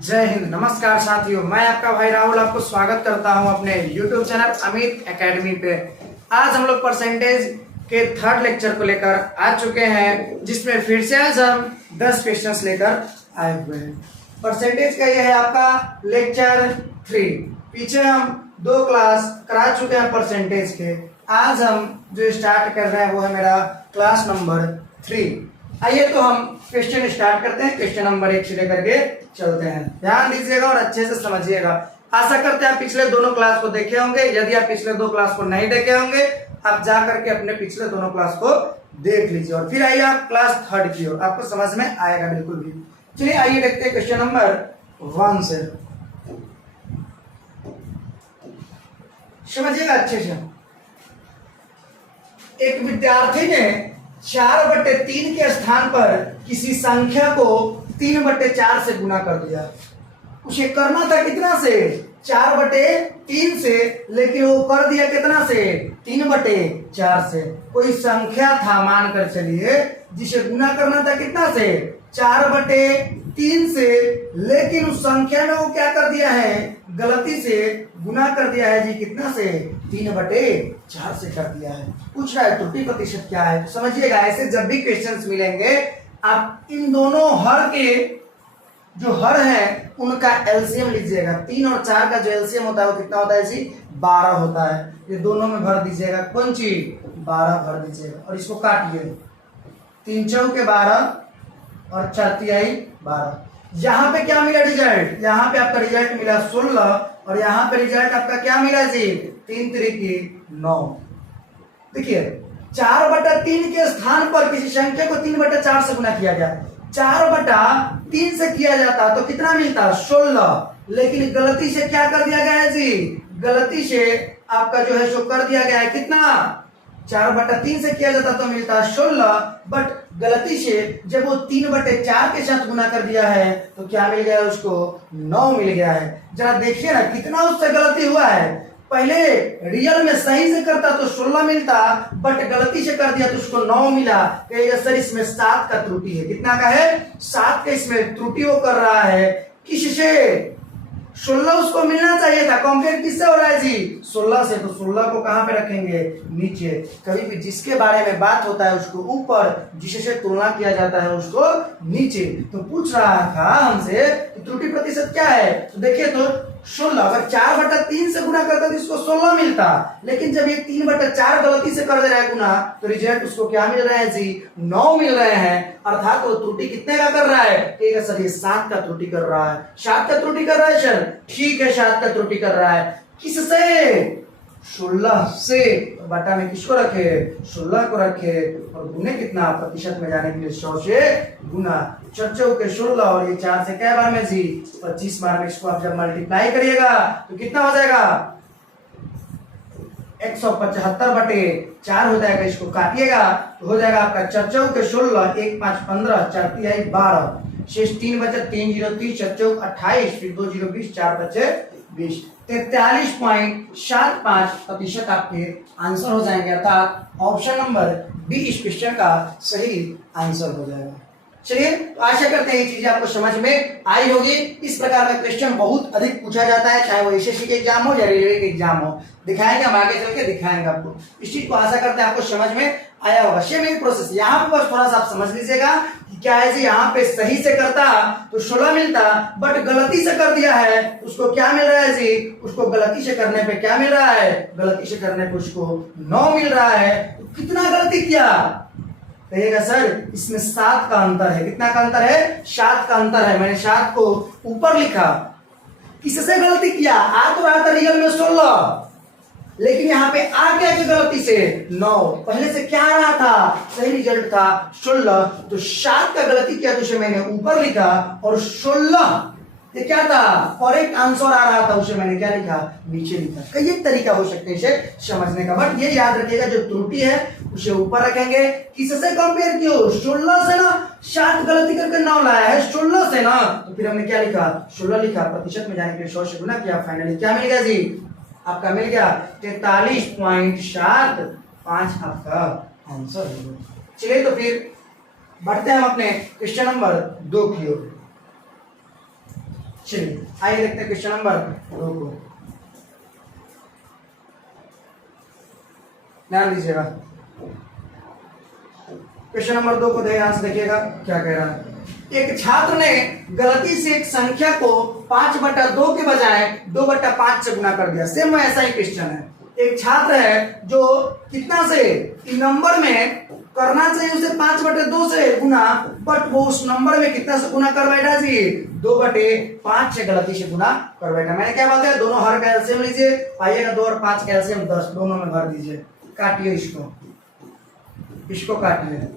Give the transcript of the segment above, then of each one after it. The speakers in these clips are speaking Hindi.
जय हिंद। नमस्कार साथियों, मैं आपका भाई राहुल आपको स्वागत करता हूं अपने YouTube चैनल अमित एकेडमी पे। आज हम लोग परसेंटेज के थर्ड लेक्चर को लेकर आ चुके हैं, जिसमें फिर से आज हम 10 क्वेश्चंस लेकर आए हुए हैं। परसेंटेज का यह है आपका लेक्चर 3। पीछे हम 2 क्लास करा चुके हैं परसेंटेज के। आज हम जो स्टार्ट कर रहे हैं वो है मेरा क्लास नंबर 3। आइए तो हम क्वेश्चन स्टार्ट करते हैं। क्वेश्चन नंबर 1 से लेकर के चलते हैं। ध्यान दीजिएगा और अच्छे से समझिएगा। आशा करते हैं आप पिछले दोनों क्लास को देखे होंगे। यदि आप पिछले 2 क्लास को नहीं देखे होंगे, आप जा करके अपने पिछले दोनों क्लास को देख लीजिए और फिर आइए आप क्लास 3 की ओर, आपको समझ में आएगा बिल्कुल भी। चलिए आइए देखते हैं क्वेश्चन नंबर 1 से। समझिएगा अच्छे से। एक विद्यार्थी ने 4/3 के स्थान पर किसी संख्या को 3/4 से गुना कर दिया। उसे करना था कितना से? 4/3 से, लेकिन वो कर दिया कितना से? 3/4 से। कोई संख्या था, मानकर चलिए, जिसे गुना करना था कितना से? 4/3 से, लेकिन उस संख्या में वो क्या कर दिया है? गलती से गुना कर दिया है जी। कितना से? 3/4 से कर दिया है। पूछ रहा है त्रुटि प्रतिशत क्या है। तो समझिएगा, ऐसे जब भी क्वेश्चंस मिलेंगे, आप इन दोनों हर के जो हर है उनका एलसीएम लीजिएगा। 3 और 4 का जो एलसीएम होता है वो कितना होता है जी? 12 होता है। ये दोनों में भर दीजिएगा। कौन चीज? 12 भर दीजिएगा और इसको काटिए। 3 चौके 12 और 4 तिहाई 12। यहाँ पे क्या मिला रिजल्ट? यहाँ पे आपका रिजल्ट मिला 16 और यहाँ पे रिजल्ट आपका क्या मिला जी? 3 त्रिकी 9। देखिए, 4/3 के स्थान पर किसी संख्या को 3/4 से गुना किया गया। 4/3 से किया जाता तो कितना मिलता? 16। लेकिन गलती से क्या कर दिया गया है जी? गलती से आपका जो है सो कर दिया गया है कितना? 4/3 से किया जाता तो मिलता 16, बट गलती से जब वो 3/4 के साथ गुना कर दिया है तो क्या मिल गया उसको? 9 मिल गया है। जरा देखिए ना कितना उससे गलती हुआ है। पहले रियल में सही से करता तो 16 मिलता, बट गलती से कर दिया तो उसको 9 मिला। कहेगा सर इसमें 7 का त्रुटि है। कितना का है? 7 का इसमें त्रुटि वो कर रहा है। किससे? 16 उसको मिलना चाहिए था। कंपेयर किससे हो रहा है जी? 16 से। तो 16 को कहां पे रखेंगे? नीचे। कभी भी जिसके बारे में बात होता है उसको ऊपर, जिससे तुलना किया जाता है उसको नीचे। तो पूछ रहा था हमसे त्रुटि प्रतिशत क्या है। तो देखिए तो 16, अगर 4/3 से गुना करता तो इसको 16 मिलता, लेकिन जब ये 3/4 गलती से कर दे रहा है गुना, तो रिजल्ट उसको क्या मिल रहा है जी? 9 मिल रहे हैं। अर्थात वो त्रुटि कितने का कर रहा है? कहेगा सर ये 7 का त्रुटि कर रहा है। 7 का त्रुटि कर रहा है सर, ठीक है 7 का त्रुटि कर रहा है। किससे? 16 से। बटा में किसको रखे? 16 को रखे और गुने कितना? प्रतिशत में जाने के लिए 100 से गुना। 4 चौके 16 और ये 4 से क्या बार में जी? 25 बार में। इसको आप जब मल्टीप्लाई करिएगा तो कितना हो जाएगा? 175/4 हो जाएगा। इसको काटिएगा तो हो जाएगा आपका 4 चौके 16, 1 5 15, 4 तिहाई 12, शेष 3 बचे 3 0 30, 4 चौक 28, फिर 2 0 20, 4 बचे 20। 43.75% आपके आंसर हो जाएंगे। अर्थात ऑप्शन नंबर बी इस क्वेश्चन का सही आंसर हो जाएगा। चलिए, तो आशा करते हैं ये चीजें आपको समझ में आई होगी। इस प्रकार का क्वेश्चन बहुत अधिक पूछा जाता है, चाहे वो एसएससी के एग्जाम हो या रेलवे के एग्जाम हो। दिखाएंगे हम, आगे चल के दिखाएंगे आपको। इस चीज को आशा करते हैं आपको समझ में आया होगा। सेम यही प्रोसेस यहाँ पे बस थोड़ा सा आप समझ लीजिएगा कि क्या है जी। यहाँ पे सही से करता तो 16 मिलता, बट गलती से कर दिया है उसको क्या मिल रहा है जी? उसको गलती से करने पे क्या मिल रहा है? गलती से करने पे उसको 9 मिल रहा है। तो कितना गलती किया? कहिएगा सर इसमें 7 का अंतर है। कितना का अंतर है? 7 का अंतर है। मैंने 7 को ऊपर लिखा। किससे गलती किया? आ तो रहा था रियल में 16, लेकिन यहाँ पे आ गया कि गलती से 9। पहले से क्या आ रहा था? सही रिजल्ट था 16, तो 7 का गलती किया तो उसे मैंने ऊपर लिखा और 16 ये क्या था? करेक्ट आंसर आ रहा था, उसे मैंने क्या लिखा? नीचे लिखा। कई तरीका हो सकते हैं इसे समझने का, बट ये याद रखिएगा जो त्रुटि है उसे ऊपर रखेंगे। किससे कंपेयर किया? 16 से ना। 7 गलती करके 9 लाया है, 16 से ना, तो फिर हमने क्या लिखा? 16 लिखा। प्रतिशत में जाने के लिए 100 से गुना किया। फाइनली क्या मिल गया जी? आपका मिल गया 43.75 आपका आंसर होगा। चलिए तो फिर बढ़ते हैं हम अपने क्वेश्चन नंबर 2 की ओर। चलिए आइए देखते हैं क्वेश्चन नंबर 2 को। ध्यान दीजिएगा, क्वेश्चन नंबर 2 को ध्यान से देखिएगा क्या कह रहा है। एक छात्र ने गलती से एक संख्या को 5/2 के बजाय 2/5 से गुना कर दिया। सेम ऐसा ही क्वेश्चन है। एक छात्र है जो कितना से नंबर में करना चाहिए उसे 5/2 से गुना, बट वो उस नंबर में कितना से गुना कर बैठा जी, 2/5 से गलती से गुना कर बैठा। मैंने क्या बात है, दोनों हर का एलसीएम लीजिए, पाइएगा 2 और 5 का एलसीएम 10, दोनों में भर दीजिए। काटिए इसको काटिए,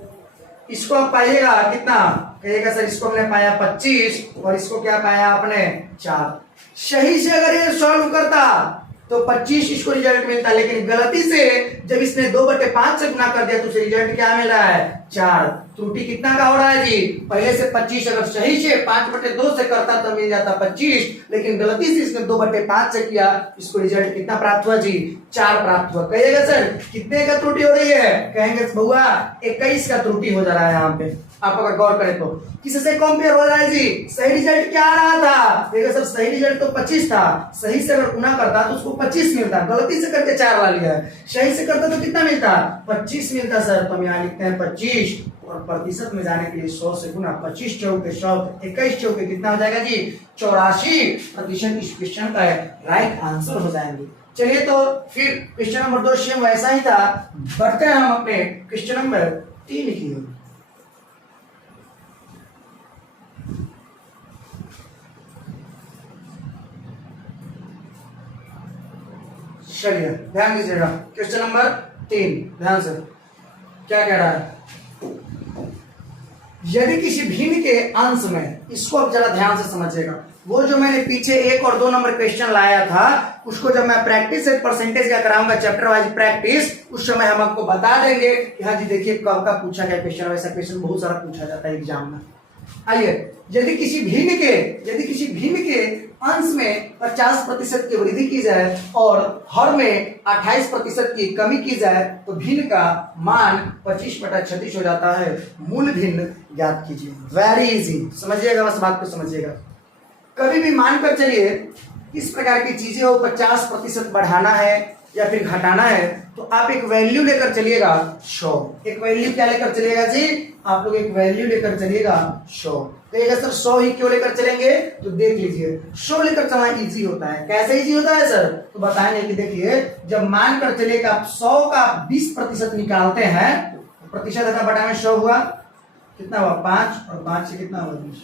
इसको आप पाइएगा कितना, कहिएगा सर इसको हमने पाया 25 और इसको क्या पाया आपने 4। सही से अगर ये सॉल्व करता तो 25 इसको रिजल्ट मिलता, लेकिन गलती से जब इसने 2/5 से गुना कर दिया तो उसे रिजल्ट क्या मिल रहा है 4। त्रुटि कितना का हो रहा है जी, पहले से 25 अगर सही से 5/2 से करता तो मिल जाता 25, लेकिन गलती से इसने 2/5 से किया, इसको रिजल्ट कितना प्राप्त हुआ जी, 4 प्राप्त हुआ। कहिएगा सर कितने का त्रुटि हो रही है, कहेंगे भैया 21 का त्रुटि हो जा रहा है। यहाँ पे आप अगर गौर करें तो किससे कंपेयर हो रहा है जी, सही रिजल्ट क्या आ रहा था, देखिए सर सही रिजल्ट तो 25 था, सही से अगर गुना करता तो उसको 25 मिलता, गलती से करके 4 ला लिया, सही से करता तो कितना मिलता 25 मिलता सर। तो हम यहाँ लिखते हैं 25 और प्रतिशत में जाने के लिए 100 से गुना, 25 चौके 100, 21 चौके कितना हो जाएगा जी 84% इस क्वेश्चन का राइट आंसर हो जाएंगे। चलिए तो फिर क्वेश्चन नंबर 2 सेम वैसा ही था, बढ़ते हैं हम अपने क्वेश्चन नंबर 3 की ओर। चलिए ध्यान दीजिएगा, क्वेश्चन नंबर 3 ध्यान से क्या कह रहा है। यदि किसी भिन्न के अंश में, इसको अब जरा ध्यान से समझिएगा, वो जो मैंने पीछे 1 और 2 नंबर क्वेश्चन लाया था उसको जब मैं प्रैक्टिस से परसेंटेज का कराऊंगा चैप्टर वाइज प्रैक्टिस, उस समय हम आपको बता देंगे कि हाँ जी देखिए कब का पूछा गया क्वेश्चन, वैसा क्वेश्चन बहुत सारा पूछा जाता है एग्जाम में। आइए, यदि किसी भिन्न के अंश में 50% की वृद्धि की जाए और हर में 28% की कमी की जाए तो भिन्न का मान 25/36 हो जाता है। मूल भिन्न ज्ञात कीजिए। वेरी इजी, समझिएगा, बस बात को समझिएगा। कभी भी मानकर चलिए इस प्रकार की चीजें हो, 50% बढ़ाना है या फिर घटाना है, तो आप एक वैल्यू लेकर चलिएगा 100। एक वैल्यू क्या लेकर चलिएगा जी, आप लोग एक वैल्यू लेकर चलिएगा 100। कहिएगा सर 100 ही क्यों लेकर चलेंगे, तो देख लीजिए 100 लेकर चलना इजी होता है। कैसे इजी होता है सर, तो बताएंगे कि देखिए जब मानकर चलिएगा आप 100 का 20% निकालते हैं, प्रतिशत था बटा में 100 हुआ, कितना हुआ 5 और 5 से कितना हुआ 20।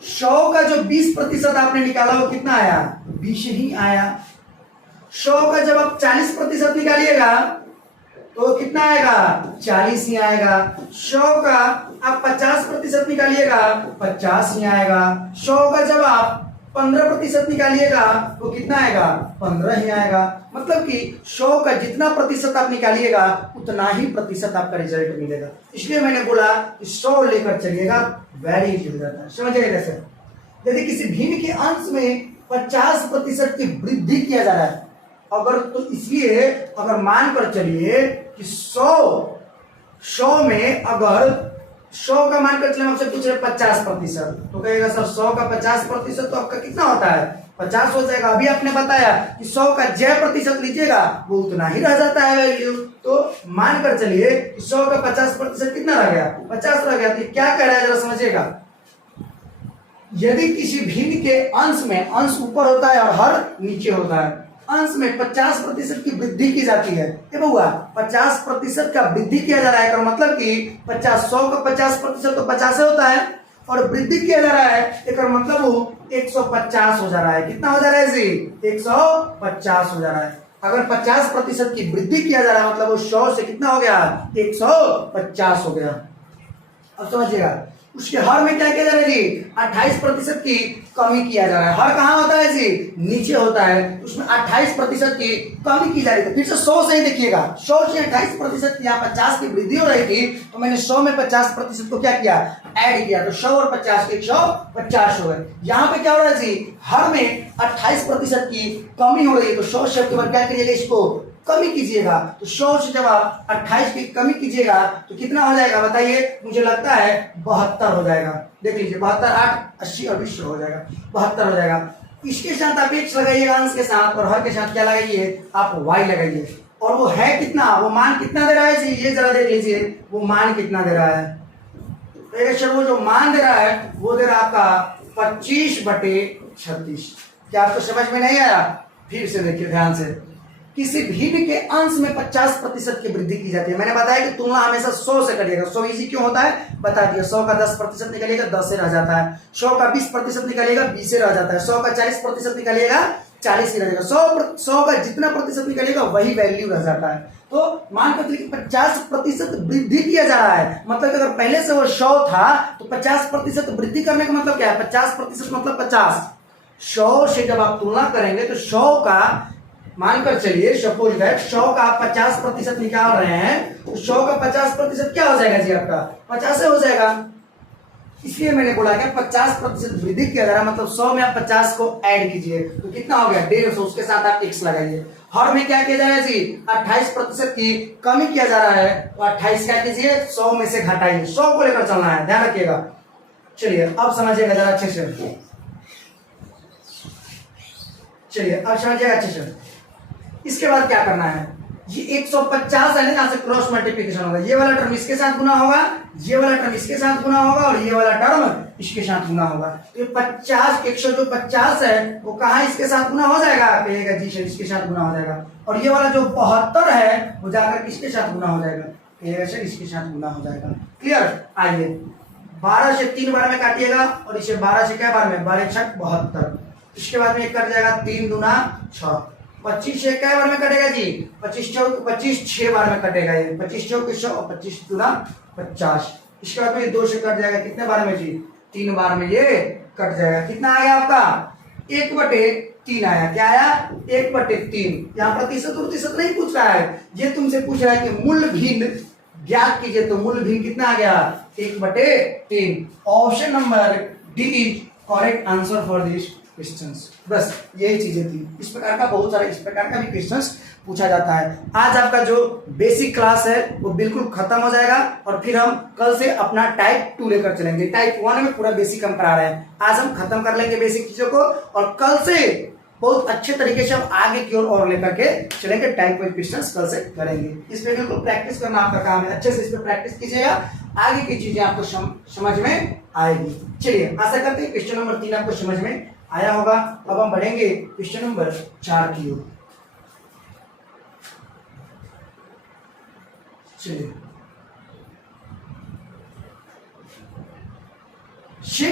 100 का जो 20% आपने निकाला वो कितना आया 20 ही आया। 100 का जब आप 40% निकालिएगा तो कितना आएगा 40 ही आएगा। 100 का आप 50% निकालिएगा 50 ही आएगा। 100 का जब आप 15% निकालिएगा तो कितना आएगा 15 ही आएगा। मतलब कि 100 का जितना प्रतिशत आप निकालिएगा उतना ही प्रतिशत आपका रिजल्ट मिलेगा। इसलिए मैंने बोला 100 लेकर चलिएगा, वेरी इजी हो जाता है। समझिएगा सर, यदि किसी भिन्न के अंश में 50% की वृद्धि किया जा रहा है, अगर तो इसलिए अगर मानकर चलिए कि 100 में अगर 100 का मानकर चलिए आपसे पूछ रहे 50%, तो कहेगा सर 100 का 50% तो आपका कितना होता है 50 हो जाएगा। अभी आपने बताया कि 100 का जय प्रतिशत लीजिएगा वो उतना ही रह जाता है वैल्यू। तो मानकर चलिए 100 का 50% कितना रह गया 50 रह गया। तो क्या कह रहा है जरा समझिएगा, यदि किसी भिन्न के अंश में, अंश ऊपर होता है और हर नीचे होता है, अंश में 50% की वृद्धि की जाती है, ये हुआ 50% का वृद्धि किया जा रहा है, मतलब कि 100 का 50% तो 50 होता है और वृद्धि किया जा रहा है, एक मतलब वो 150 हो जा रहा है। कितना हो जा रहा है जी 150 हो जा रहा है। अगर 50% की वृद्धि किया जा रहा है मतलब वो 100 से कितना हो गया 150 हो गया। अब समझिएगा उसके हर में क्या किया जा रहा है जी 28% की कमी किया जा रहा है। हर कहाँ होता है जी नीचे होता है, उसमें 28% की कमी की जा रही है। फिर से 100 से ही देखिएगा, 100 से 28% की यहाँ 50 की वृद्धि हो रही थी, तो मैंने 100 में 50% को क्या किया ऐड किया, तो 100 और 50 150 हो गए। यहाँ पे क्या हो रहा है जी हर में 28% की कमी हो रही है, तो 100 शब्द के बाद क्या करिएगा इसको कमी कीजिएगा। तो 100 से जब आप 28 की कमी कीजिएगा तो कितना हो जाएगा बताइए, मुझे लगता है 72 हो जाएगा। देख लीजिए 72 8 80 और 20 हो जाएगा 72 हो जाएगा। इसके साथ आप x लगाइएगा अंश के साथ और हर के साथ क्या लगाइए आप y लगाइए और वो है कितना, वो मान कितना दे रहा है जी, ये जरा देख लीजिए वो मान कितना दे रहा है। तो वो जो मान दे रहा है वो दे रहा है आपका 25/36। क्या आपको समझ में नहीं आया? फिर से देखिए ध्यान से, किसी भिन्न के अंश में 50% की वृद्धि की जाती है। मैंने बताया कि तुलना हमेशा 100 से करिएगा। 100 इजी क्यों होता है बता दिया। 100 का 10% निकलेगा 10 से रह जाता है। 100 का 20% निकलेगा 20 से रह जाता है। 100 का 40% निकलेगा 40 से रह जाएगा। 100 का जितना प्रतिशत निकलेगा वही वैल्यू रह जाता है। तो मान के चलिए 50% वृद्धि किया जा रहा है, मतलब अगर पहले से वो 100 था तो 50% वृद्धि करने का मतलब क्या है, 50% मतलब 50। 100 से जब आप तुलना करेंगे तो 100 का मानकर चलिए सपोज दैट 100 का आप 50% निकाल रहे हैं तो 100 का 50% क्या हो जाएगा जी आपका 50 हो जाएगा। इसलिए मैंने बोला कि 50% वृद्धि किया जा रहा है, मतलब 100 में आप 50 को ऐड कीजिए तो कितना हो गया 150, उसके साथ आप x लगाइए। हर में क्या किया जा रहा है जी 28% की कमी किया जा रहा है तो 28 क्या कीजिए 100 में से घटाइए, 100 को लेकर चलना है, ध्यान रखिएगा। चलिए अब समझिएगा जरा अच्छे से, चलिए अब समझिएगा अच्छे से। इसके बाद क्या करना है, ये 150 है ना, यहाँ से क्रॉस मल्टीप्लिकेशन होगा, ये वाला टर्म इसके साथ गुना होगा, ये वाला टर्म इसके साथ गुना होगा और ये वाला टर्म इसके साथ गुना होगा। तो 50 150 है वो कहाँ इसके साथ गुना हो जाएगा, कहिएगा जी सर इसके साथ गुना हो जाएगा। और ये वाला जो 72 है वो जाकर किसके साथ गुना हो जाएगा, कहिएगा सर इसके साथ गुना हो जाएगा। क्लियर? आइए 12 से 3 बार में काटिएगा और इसे 12 से क्या बार में 12 6 72। इसके बाद में एक कट जाएगा 3 दूना 6। 25 से क्या बार में कटेगा जी 25 चौक 25 6 बार में कटेगा, ये 25 चौक 100 और 25 दूना 50। इसके बाद में 2 से कट जाएगा कितने बार में जी 3 बार में ये कट जाएगा। कितना आएगा आपका 1/3 आया। क्या आया 1/3। यहाँ प्रतिशत नहीं पूछ रहा है, ये तुमसे पूछ रहा है कि मूल भिन्न ज्ञात कीजिए, तो मूल भिन्न कितना आ गया 1/3। Option number D is correct answer for this questions. बस यही चीजें थी। इस प्रकार का बहुत सारा इस प्रकार का भी क्वेश्चंस पूछा जाता है। आज आपका जो बेसिक क्लास है वो बिल्कुल खत्म हो जाएगा और फिर हम कल से अपना टाइप 2 लेकर चलेंगे। टाइप 1 में पूरा बेसिक हम करा रहे हैं, आज हम खत्म कर लेंगे बेसिक चीजों को और कल से बहुत अच्छे तरीके से हम आगे की ओर और लेकर के चलेंगे। टाइप वाइज क्वेश्चंस कल से करेंगे। इस पे बिल्कुल प्रैक्टिस करना आपका काम है, अच्छे से इस पे प्रैक्टिस कीजिएगा, आगे की चीजें आपको समझ में आएगी। चलिए आशा करते हैं क्वेश्चन नंबर 3 आपको समझ में आया होगा। अब हम बढ़ेंगे क्वेश्चन नंबर 4 की ओर। चलिए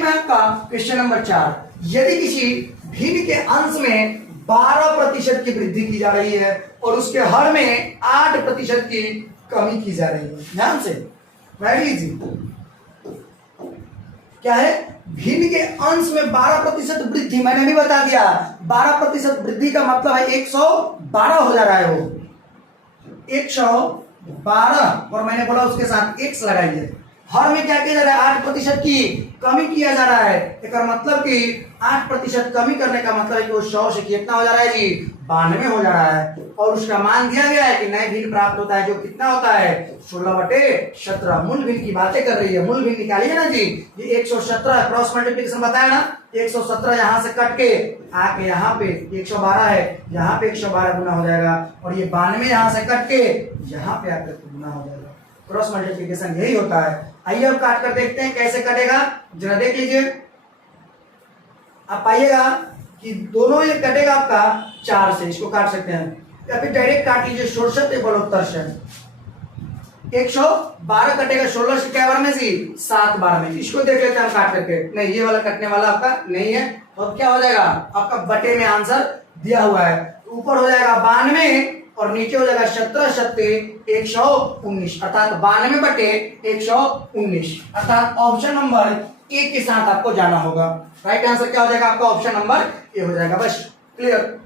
आपका क्वेश्चन नंबर 4, यदि किसी भिन्न के अंश में 12% की वृद्धि की जा रही है और उसके हर में 8% की कमी की जा रही है। ध्यान से वेरी इजी। क्या है भिन्न के अंश में 12% वृद्धि, मैंने भी बता दिया 12% वृद्धि का मतलब है 112 हो जा रहा है वो 112 और मैंने बोला उसके साथ x लगाइए। हर में क्या किया जा रहा है 8% की कमी किया जा रहा है। एक मतलब कि 8% कमी करने का मतलब है कि वो 100 से कितना हो जा रहा है जी 92 हो जा रहा है और उसका मान दिया गया है कि नए भिन्न प्राप्त होता है जो कितना होता है 16/17। मूल भिन्न की बातें कर रही है, मूल भिन्न निकालिए ना जी। ये 117 क्रॉस मल्टीप्लिकेशन बताया ना, 117 यहाँ से कट के आके यहाँ पे 112 है, यहाँ पे 112 गुना हो जाएगा और ये 92 यहाँ से कट के यहाँ पे आकर गुना हो जाएगा। क्रॉस मल्टीप्लिकेशन यही होता है। आइए अब काट कर देखते हैं कैसे कटेगा, जरा देख लीजिए। आप पाइएगा कि दोनों ये कटेगा आपका 4 से, इसको काट सकते हैं या फिर डायरेक्ट काट लीजिए 16 टेबल उत्तर से। 112 कटेगा 16 से क्या बार में जी 7 बार में। इसको देख लेते हैं हम काट करके, नहीं ये वाला कटने वाला आपका नहीं है। तो क्या हो जाएगा आपका बटे में आंसर दिया हुआ है, ऊपर हो जाएगा 92 और नीचे हो जाएगा 17 सत्ते 119 अर्थात 92/119 अर्थात ऑप्शन नंबर ए के साथ आपको जाना होगा। राइट आंसर क्या हो जाएगा आपका ऑप्शन नंबर ए हो जाएगा। बस क्लियर।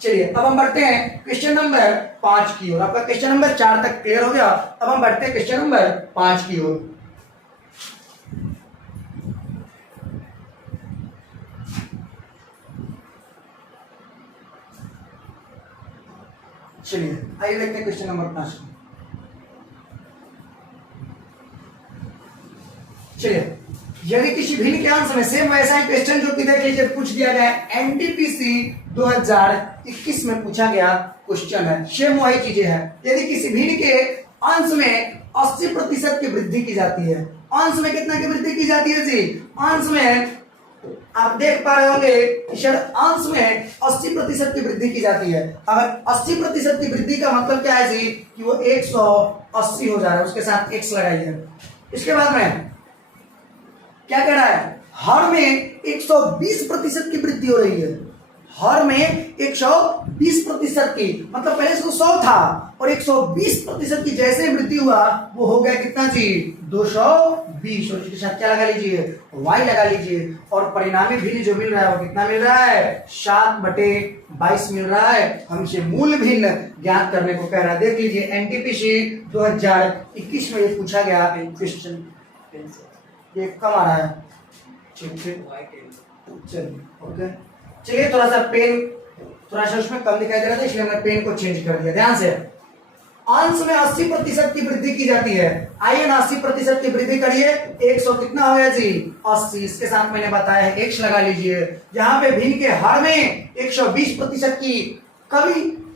चलिए अब हम बढ़ते हैं क्वेश्चन नंबर 5 की ओर। आपका क्वेश्चन नंबर 4 तक क्लियर हो गया, अब हम बढ़ते हैं क्वेश्चन नंबर 5 की ओर। चलिए आइए देखते हैं क्वेश्चन नंबर 5। चलिए यदि किसी भिन्न के अंश में, सेम वैसा ही क्वेश्चन जो कि देख लीजिए पूछ दिया गया है, एनटीपीसी 2021 में पूछा गया क्वेश्चन है, सेम वही चीजें हैं। यदि किसी भिन्न के अंश में 80% की वृद्धि की जाती है, अंश में कितना की वृद्धि की जाती है जी? अंश में आप देख पा रहे होंगे कि सर अंश में 80% की वृद्धि की जाती है। अगर 80% की वृद्धि का मतलब क्या है जी? कि वो 180 हो जा रहा है, उसके साथ x लगाइए। इसके बाद में क्या कह रहा है? हर में 120% की वृद्धि हो रही है, हर में 120% की, मतलब पहले से 100 था और 120% की जैसे वृद्धि हुआ वो हो गया कितना जी? 220। और इसके साथ क्या लगा लीजिए? y लगा लीजिए। और परिणामी भिन्न जो मिल रहा है वो कितना मिल रहा है? 7/22 मिल रहा है। हम इसे मूल भिन्न ज्ञात करने को कह रहा है। देख लीजिए एनटीपीसी 2021 में ये पूछा गया क्वेश्चन, ये कम आ रहा है। चलिए ओके, चलिए थोड़ा सा पेन, थोड़ा सा उसमें कम दिखाई दे रहा था इसलिए हमने पेन को चेंज कर दिया। ध्यान से, अंश में 80% की वृद्धि की जाती है। आइए ना 80% की वृद्धि करिए, 100 कितना हो गया जी? 80। इसके साथ मैंने बताया है x लगा लीजिए। यहाँ पे भिन्न के हर में 120% की कभी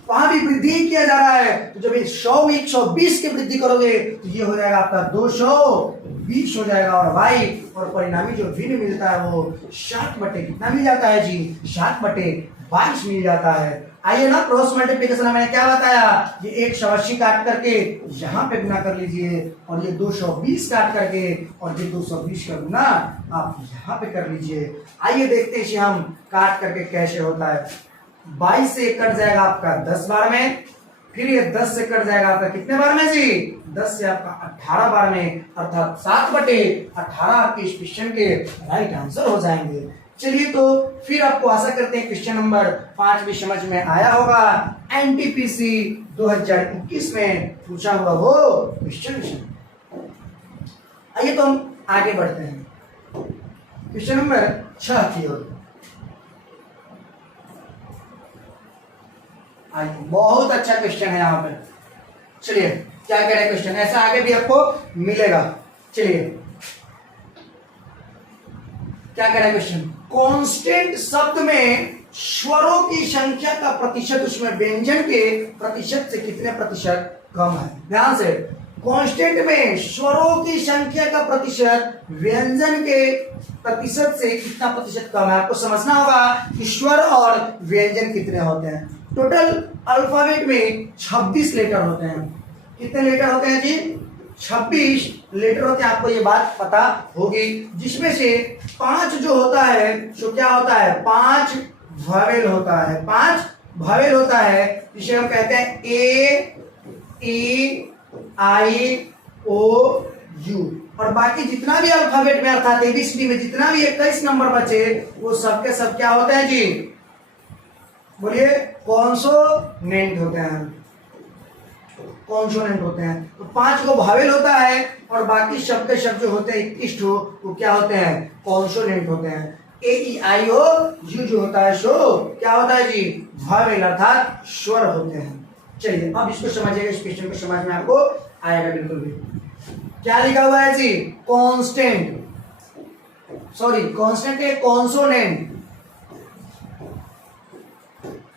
वहां भी वृद्धि ही किया जा रहा है, तो जब 100 में 120 की वृद्धि करोगे तो ये हो जाएगा आपका 220 हो जाएगा। और y और परिणामी जो भिन्न मिलता है वो 60 कितना मिल जाता है जी? 60/22 मिल जाता है। आइए ना क्रॉस मल्टीप्लिकेशन मैंने क्या बताया? ये 180 काट करके यहाँ पे गुना कर लीजिए और ये 220 काट करके और ये 220 का गुना आप यहाँ पे कर लीजिए। आइए देखते हैं इसे हम काट करके कैसे होता है। 22 से कट जाएगा आपका 10 बार में, फिर ये 10 से कट जाएगा आपका कितने बार में जी? 10 से आपका 18 बार में, अर्थात 7/18 आपके इस क्वेश्चन के राइट आंसर हो जाएंगे। चलिए तो फिर आपको आशा करते हैं क्वेश्चन नंबर 5 भी समझ में आया होगा। एनटीपीसी 2021 में पूछा हुआ वो क्वेश्चन। आइए तो हम आगे बढ़ते हैं क्वेश्चन नंबर 6 की ओर। आइए, बहुत अच्छा क्वेश्चन है यहाँ पे। चलिए क्या कह रहे हैं क्वेश्चन, ऐसा आगे भी आपको मिलेगा। चलिए क्या कह रहा है क्वेश्चन? कांस्टेंट शब्द में स्वरों की संख्या का प्रतिशत उसमें व्यंजन के प्रतिशत से कितने प्रतिशत कम है? ध्यान से, कांस्टेंट में स्वरों की संख्या का प्रतिशत व्यंजन के प्रतिशत से कितना प्रतिशत कम है? आपको समझना होगा कि स्वर और व्यंजन कितने होते हैं। टोटल अल्फाबेट में 26 लेटर होते हैं। कितने लेटर होते हैं जी? 26 लेटर होते हैं। आपको ये बात पता होगी, जिसमें से 5 जो होता है जो क्या होता है? 5 वॉवेल होता है। 5 वॉवेल होता है जिसे हम कहते हैं ए, ई, आई, ओ, यू। और बाकी जितना भी अल्फाबेट में अर्थात एबीसीडी में जितना भी 21 नंबर बचे वो सबके सब क्या होते हैं जी? बोलिए, कॉन्सोनेंट होते हैं। कॉन्सोनेंट होते हैं। तो 5 को वॉवेल होता है और बाकी शब्द के शब्द जो होते हैं 21 वो क्या होते हैं? कॉन्सोनेंट होते हैं। ए, ई, आई, ओ, यू जो होता है सो क्या होता है जी? वॉवेल अर्थात स्वर होते हैं। चलिए अब इसको समझिएगा, इस क्वेश्चन को समझ में आपको आएगा बिल्कुल भी। क्या लिखा हुआ है जी? कांस्टेंट, सॉरी कांस्टेंट है कॉन्सोनेंट,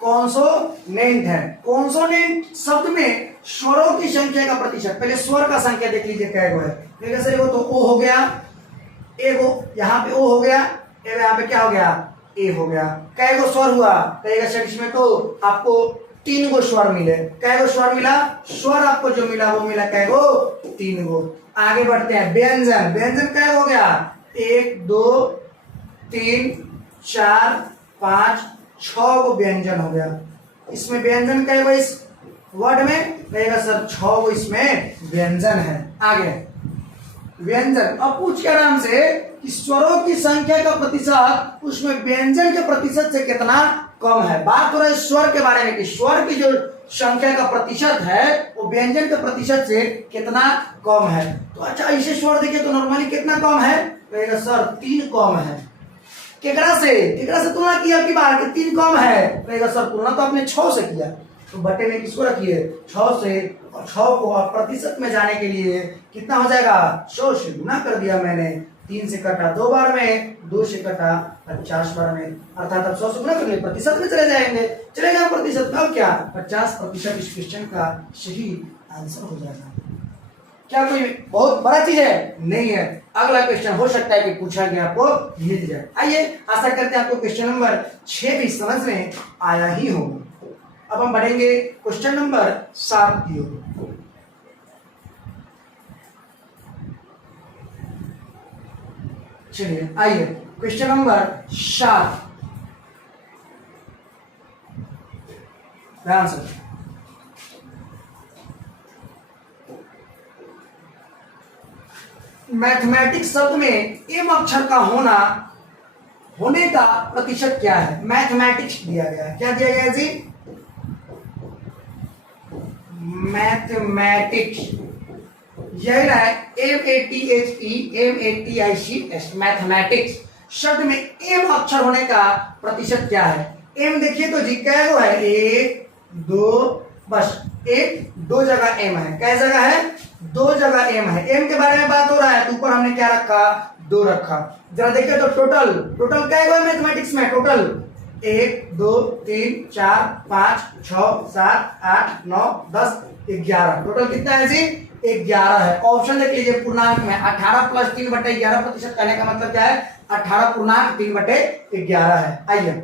कॉन्सोनेंट है। कॉन्सोनेंट शब्द में स्वरों की संख्या का प्रतिशत, पहले स्वर का संख्या देख लीजिए क्या है। देखिए सर वो तो ओ हो गया, एगो यहाँ पे ओ हो गया, यहाँ पे क्या हो गया? ए हो गया। कै गो स्वर हुआ? कहेगा सर इसमें तो आपको 3 गो स्वर मिले। कै गो स्वर मिला? स्वर आपको जो मिला वो मिला कै गो? 3 गो। आगे बढ़ते हैं, व्यंजन। व्यंजन कै हो गया? 1 2 3 4 5 6 गो व्यंजन हो गया। इसमें व्यंजन कै गो? इस वर्ड में कहेगा सर 6 गो इसमें व्यंजन है। आगे व्यंजन, अब पूछ के आराम से कि स्वरों की संख्या का प्रतिशत उसमें व्यंजन के प्रतिशत से कितना कम है। बात हो रहा है स्वर के बारे में कि स्वर की जो संख्या का प्रतिशत है वो व्यंजन के प्रतिशत से कितना कम है। तो अच्छा इसे स्वर देखिए तो नॉर्मली कितना कम है? कहेगा सर 3 कम है। केकरा से तुलना किया आपकी बार कि 3 कम है? कहेगा सर तुलना तो आपने 6 से किया, तो बटे में किसको रखिए? 6 से। और 6 को आप प्रतिशत में जाने के लिए कितना हो जाएगा? 100 से गुना कर दिया मैंने, 3 से कटा 2 बार में, 2 से कटा 50 बार में, अर्थात अब 100 से गुना करके प्रतिशत में चले जाएंगे, चले जाए प्रतिशत में। अब क्या 50% इस क्वेश्चन का सही आंसर हो जाएगा। क्या कोई बहुत बड़ा चीज है? नहीं है। अगला क्वेश्चन हो सकता है कि पूछा गया आपको मिल जाए। आइए, आशा करते हैं आपको क्वेश्चन नंबर 6 भी समझ में आया ही होगा। अब हम बढ़ेंगे क्वेश्चन नंबर 7 की ओर। चलिए आइए क्वेश्चन नंबर 7, ध्यान से। मैथमेटिक्स शब्द में एम अक्षर का होने का प्रतिशत क्या है? मैथमेटिक्स दिया गया है। क्या दिया गया है जी? मैथमेटिक्स, यही है MATHEMATICS, मैथमेटिक्स शब्द में एम अक्षर होने का प्रतिशत क्या है? एम देखिए तो जी क्या है? 1 2, बस 1 2 जगह एम है। कै जगह है? 2 जगह एम है। एम के बारे में बात हो रहा है तो ऊपर हमने क्या रखा? 2 रखा। जरा देखिए तो टोटल क्या है मैथमेटिक्स में? टोटल 1 2 3 4 5 6 7 8 9 10 11। टोटल कितना है जी? 11 है। ऑप्शन देख लीजिए पूर्णांक में 18 + 3/11% कहने का मतलब क्या है? 18 पूर्णांक 3/11 है। आइए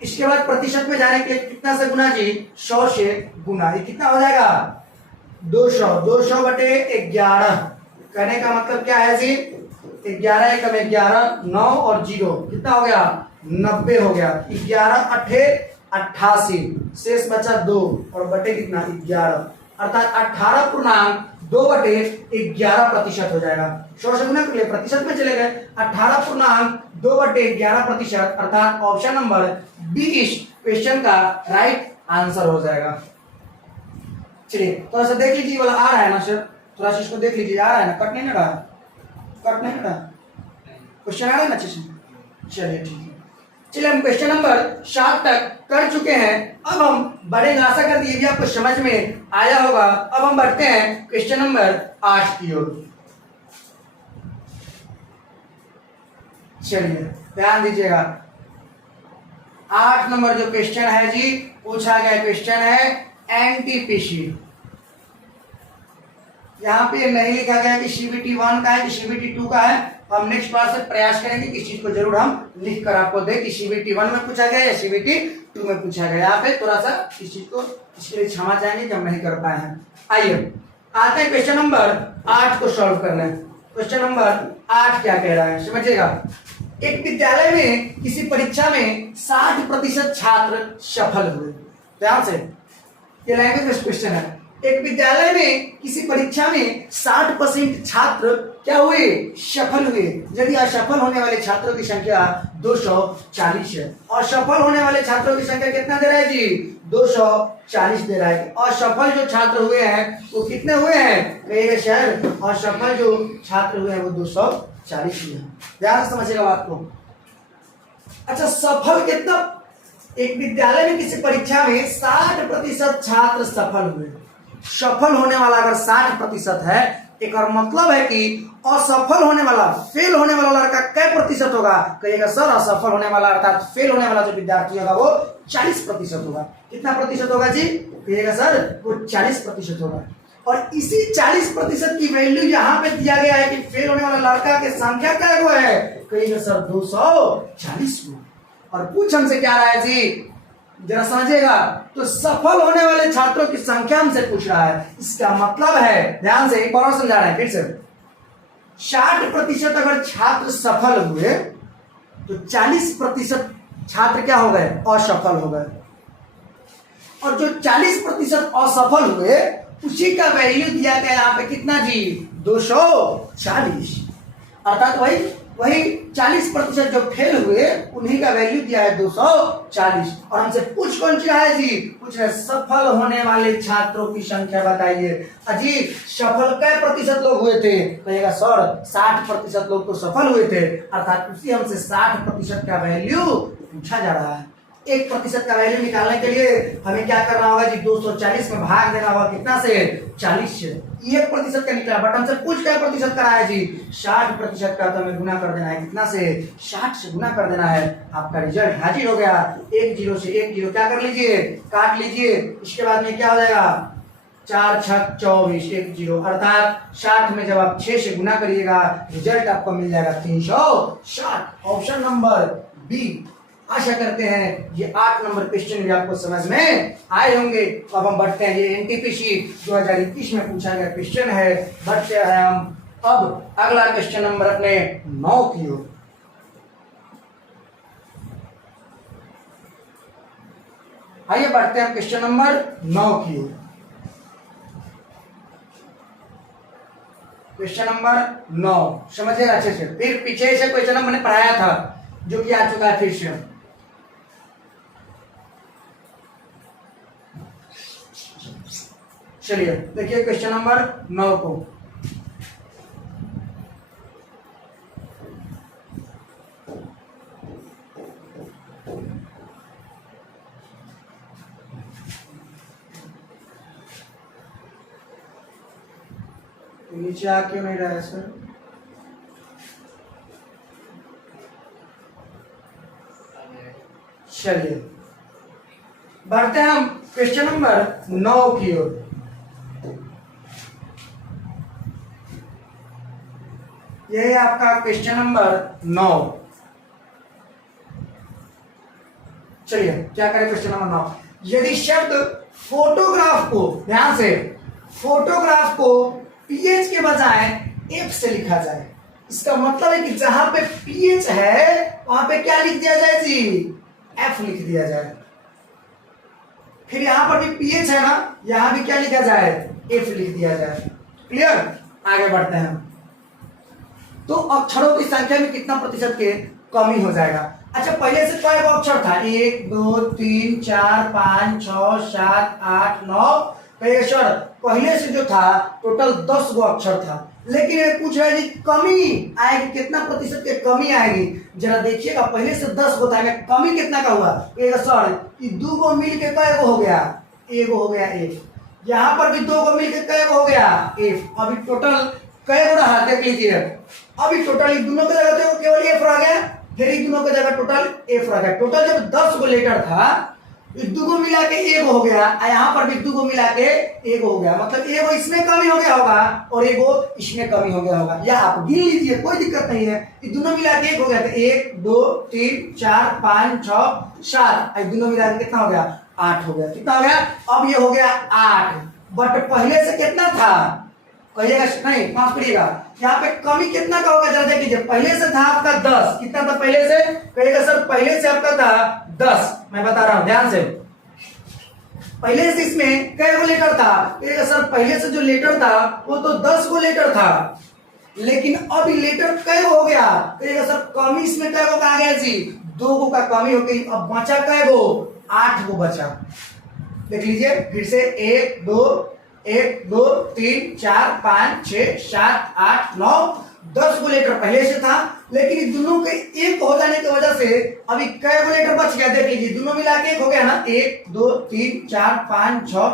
इसके बाद प्रतिशत में जाने के लिए कितना से गुना जी? 100 से गुना। ये कितना हो जाएगा? 200। 200/11 कहने का मतलब क्या है जी? 11 एकम 11, 9 और 0 कितना हो गया? 90 हो गया। 11 8 88, शेष बचा 2 और बटे कितना? 11, अर्थात 18 पूर्णांक 2/11% हो जाएगा। 100 से गुना कर लिए प्रतिशत में चले गए। 18 पूर्णांक 2/11%, अर्थात ऑप्शन नंबर बी इस क्वेश्चन का राइट आंसर हो जाएगा। चलिए थोड़ा सा देख लीजिए, वाला आ रहा है ना सर? थोड़ा सा इसको देख लीजिए, आ रहा है ना? कट नहीं रहा? कट नहीं रहा? क्वेश्चन आ रहा है ना अच्छे से? चलिए ठीक है। चलिए हम क्वेश्चन नंबर 7 तक कर चुके हैं। अब हम बढ़ेंगे, आशा करते हैं ये भी आपको समझ में आया होगा। अब हम बढ़ते हैं क्वेश्चन नंबर 8 की ओर। चलिए ध्यान दीजिएगा, 8 नंबर जो क्वेश्चन है जी, पूछा गया क्वेश्चन है एनटीपीसी। यहाँ पे नहीं लिखा गया कि CBT 1 का है कि CBT 2 का है। हम नेक्स्ट बार से प्रयास करेंगे कि इस चीज को जरूर हम लिख कर आपको दें कि CBT 1 में पूछा गया या CBT 2 में पूछा गया। यहाँ पे थोड़ा सा इस चीज को इसके लिए क्षमा चाहेंगे जब नहीं कर पाए हैं। आइए आते हैं क्वेश्चन नंबर 8 को सॉल्व करने। क्वेश्चन नंबर 8 क्या कह रहा है समझिएगा। एक विद्यालय में किसी परीक्षा में 60% छात्र सफल हुए। ध्यान से, ये लैंग्वेज क्वेश्चन है। एक विद्यालय में किसी परीक्षा में 60% छात्र क्या हुए? सफल हुए। यदि असफल होने वाले छात्रों की संख्या 240 है। असफल होने वाले छात्रों की संख्या कितना दे रहा है जी? 240 दे रहा है। असफल जो छात्र हुए हैं वो कितने हुए हैं? कहिएगा सर, असफल जो छात्र हुए हैं वो 240 हुए हैं। ध्यान से समझिएगा बात को। अच्छा, सफल कितना? एक विद्यालय में किसी परीक्षा में 60% छात्र सफल हुए। सफल होने वाला अगर 60% है, एक और मतलब है कि असफल होने वाला, फेल होने वाला लड़का क्या प्रतिशत होगा? कहिएगा सर, असफल होने वाला अर्थात फेल होने वाला जो विद्यार्थी होगा वो 40% होगा। कितना प्रतिशत होगा जी? कहिएगा सर, वो 40% होगा। और इसी 40% की वैल्यू यहाँ पे दिया गया है कि फेल होने वाला लड़का की संख्या क्या है? कहिएगा सर 240 को। और पूछ हमसे क्या रहा है जी? जरा समझिएगा, तो सफल होने वाले छात्रों की संख्या हमसे पूछ रहा है। इसका मतलब है, ध्यान से एक बार समझा रहे हैं फिर से, 60% अगर छात्र सफल हुए तो 40% छात्र क्या हो गए? असफल हो गए। और जो 40% असफल हुए उसी का वैल्यू दिया गया यहाँ पे कितना जी? 240। अर्थात वही 40% जो फेल हुए उन्हीं का वैल्यू दिया है 240। और हमसे पूछ कौन सा है जी? पूछ रहे सफल होने वाले छात्रों की संख्या बताइए। अजी सफल क्या प्रतिशत लोग हुए थे? कहेगा सर 60% लोग तो सफल हुए थे। अर्थात उसी हमसे 60% का वैल्यू पूछा जा रहा है। 1% का वैल्यू निकालने के लिए हमें क्या करना होगा जी, 240 में भाग देना होगा कितना से, 40 से। 1% का निकला, बट हमसे पूछ क्या प्रतिशत का है जी, 60% का, तो हमें गुना कर देना है कितना से, 60 से गुना कर देना है। आपका रिजल्ट हाजिर हो गया। एक जीरो से एक जीरो क्या कर लीजिए, काट लीजिए। इसके बाद में क्या हो जाएगा, 4 छक 24, 1 जीरो, अर्थात 60 में जब आप 6 से गुना करिएगा रिजल्ट आपको मिल जाएगा 360। Option number B. आशा करते हैं ये 8 नंबर क्वेश्चन भी आपको समझ में आए होंगे। अब हम बढ़ते हैं, ये एनटीपीसी 2021 में पूछा गया क्वेश्चन है। बढ़ते हैं हम अब अगला क्वेश्चन नंबर अपने 9 की ओर। आइए बढ़ते हैं क्वेश्चन नंबर 9 की ओर। क्वेश्चन नंबर 9 समझिएगा अच्छे से, फिर पीछे से क्वेश्चन हमने पढ़ाया था जो कि आ चुका है फिर से। चलिए देखिए क्वेश्चन नंबर 9 को। नीचे आ क्यों नहीं रहा है सर? चलिए बढ़ते हैं हम क्वेश्चन नंबर 9 की ओर। यह है आपका क्वेश्चन नंबर 9। चलिए क्या करें क्वेश्चन नंबर 9। यदि शब्द फोटोग्राफ को, ध्यान से, फोटोग्राफ को पीएच के बजाय एफ से लिखा जाए, इसका मतलब है कि जहां पे पीएच है वहां पे क्या लिख दिया जाए जी, एफ लिख दिया जाए। फिर यहां पर भी पीएच है ना, यहां भी क्या लिखा जाए, एफ लिख दिया जाए। क्लियर? आगे बढ़ते हैं। तो अक्षरों की संख्या में कितना प्रतिशत के कमी हो जाएगा। अच्छा पहले से कई अक्षर था, 1 2 3 4 5 6 7 8 9 अक्षर पहले से जो था टोटल 10 गो अक्षर था, लेकिन ये पूछ रहा है जी कमी आएगी, कितना प्रतिशत के कमी आएगी। जरा देखिएगा, पहले से 10 गो था, कमी कितना का हुआ, सर ये 2 गो मिल के कै गो हो गया, एगो हो गया एफ। यहाँ पर भी 2 गो मिल के कै गो हो गया एफ। अभी टोटल कै गो रहा देख लीजिए, अभी टोटल दोनों की जगह तो केवल एफ रह गया, फिर दोनों की जगह टोटल एफ रह गया। टोटल जब 10 गो लेटर था, 2 गो मिला के एगो हो गया, यहाँ पर भी 2 गो मिला के एगो हो गया, मतलब एगो इसमें कमी हो गया होगा और एगो इसमें कमी हो गया होगा। या आप गिन लीजिए, कोई दिक्कत नहीं है। ये दोनों मिला के एक हो गया, 1 2 3 4 5 6 7, दोनों मिला के कितना हो गया, 8 हो गया। कितना हो गया, अब ये हो गया 8। बट पहले से कितना था, कहिएगा नहीं, माफ करिएगा, यहाँ पे कमी कितना का होगा जरा देखिए। पहले से था आपका 10, कितना था पहले से, कहिएगा सर पहले से आपका था 10। मैं बता रहा हूं ध्यान से, पहले से इसमें कई गो लेटर था, कहिएगा सर पहले से जो लेटर था वो तो 10 गो लेटर था, लेकिन अब लेटर कई हो गया, कहिएगा सर कमी इसमें कई गो का आ गया जी, 2 गो का कमी हो गई। अब बचा कई गो, 8 गो बचा। देख लीजिए फिर से, 1 2 3 4 5 6 7 8 9 10 गो लेटर पहले से था, लेकिन दोनों के एक हो जाने की वजह से अभी कै गो लेटर बच गया, देख लीजिए दोनों मिला के एक हो गया ना, 1 2 3 4 5 6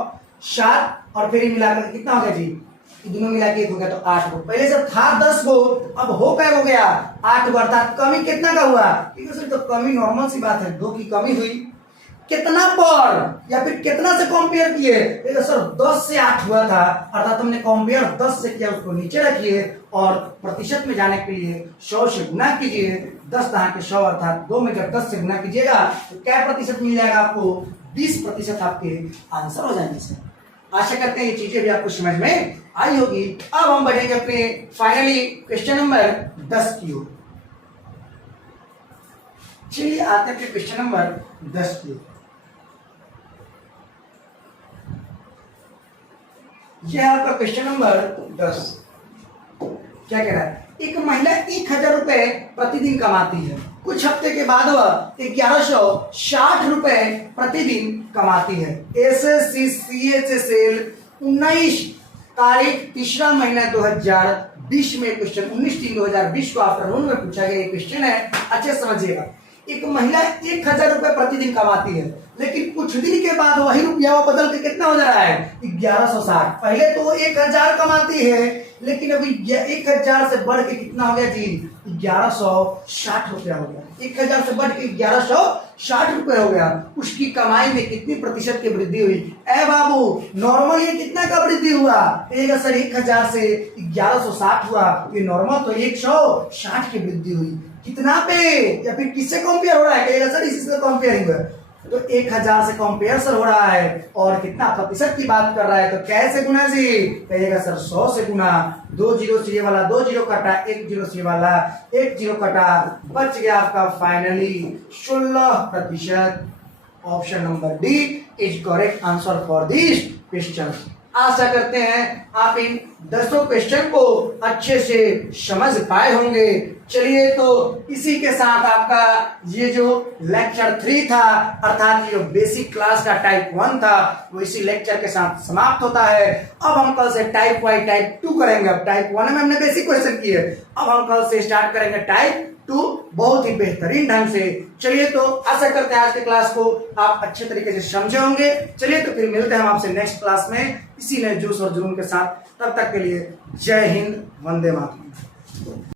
7 और फिर मिलाकर कितना हो गया जी, दोनों मिला के एक हो गया, तो 8 गो। पहले से था 10 गो, अब हो कै हो गया 8 गो, अर्थात कमी कितना का हुआ, तो कमी नॉर्मल सी बात है, 2 की कमी हुई। कितना पर या फिर कितना से कंपेयर किए, सर 10 से 8 हुआ था, अर्थात हमने कंपेयर 10 से किया, उसको नीचे रखिए और प्रतिशत में जाने के लिए 100 से गुना कीजिए। 10 दहा के 100, अर्थात 2 में जब 10 से गुना कीजिएगा तो क्या प्रतिशत मिल जाएगा आपको, 20% आपके आंसर हो जाएंगे सर। आशा करते हैं ये चीजें भी आपको समझ में आई होगी। अब हम बढ़ेंगे अपने फाइनली क्वेश्चन नंबर 10 की ओर। चलिए आते हैं क्वेश्चन नंबर 10 की। यह आपका क्वेश्चन नंबर 10 क्या कह रहा है, एक महिला 1000 रुपए प्रतिदिन कमाती है, कुछ हफ्ते के बाद वह 1160 रुपए प्रतिदिन कमाती है। एसएससी सीएचएसएल 19 तारीख 3 महीना 2020 में क्वेश्चन 19/3/2020 को आफ्टरनून में पूछा गया क्वेश्चन है, अच्छे समझिएगा। एक महिला 1000 रुपए प्रतिदिन कमाती है, लेकिन कुछ दिन के बाद वही रुपया वो बदल के कितना हो जा रहा है 1160। पहले तो वो 1000 कमाती है, लेकिन अभी 1000 से बढ़ के कितना हो गया जी 1160 रुपया हो गया। 1000 से बढ़ के 1160 रुपए हो गया। उसकी कमाई में कितनी प्रतिशत की वृद्धि हुई? ए बाबू नॉर्मल ये कितना का वृद्धि हुआ? सर 1000 से 1160 हुआ। ये नॉर्मल तो 160 की वृद्धि हुई। कितना पे या फिर किससे कंपेयर हो रहा है? कहेगा सर इसी से कंपेयरिंग है, तो 1000 से कंपेयर सर हो रहा है। और कितना प्रतिशत की बात कर रहा है, तो कैसे गुना जी? कहिएगा सर 100 से गुना। 2 जीरो सी वाला 2 जीरो कटा, 1 जीरो सी वाला 1 जीरो कटा, बच गया आपका finally 16%। Option number D is correct answer for this question. आशा करते हैं आप इन 10 क्वेश्चन को अच्छे से समझ पाए होंगे। चलिए तो इसी के साथ आपका ये जो लेक्चर 3 था, अर्थात जो बेसिक क्लास का टाइप 1 था, वो इसी लेक्चर के साथ समाप्त होता है। अब हम कल से टाइप वाई टाइप 2 करेंगे। अब टाइप 1 में हमने बेसिक क्वेश्चन किए, अब हम कल से स्टार्ट करेंगे टाइप 2 बहुत ही बेहतरीन ढंग से। चलिए तो आशा करते हैं आज के क्लास को आप अच्छे तरीके से समझे होंगे। चलिए तो फिर मिलते हैं हम आपसे नेक्स्ट क्लास में इसी नए जोश और जुनून के साथ। तब तक के लिए जय हिंद, वंदे मातरम।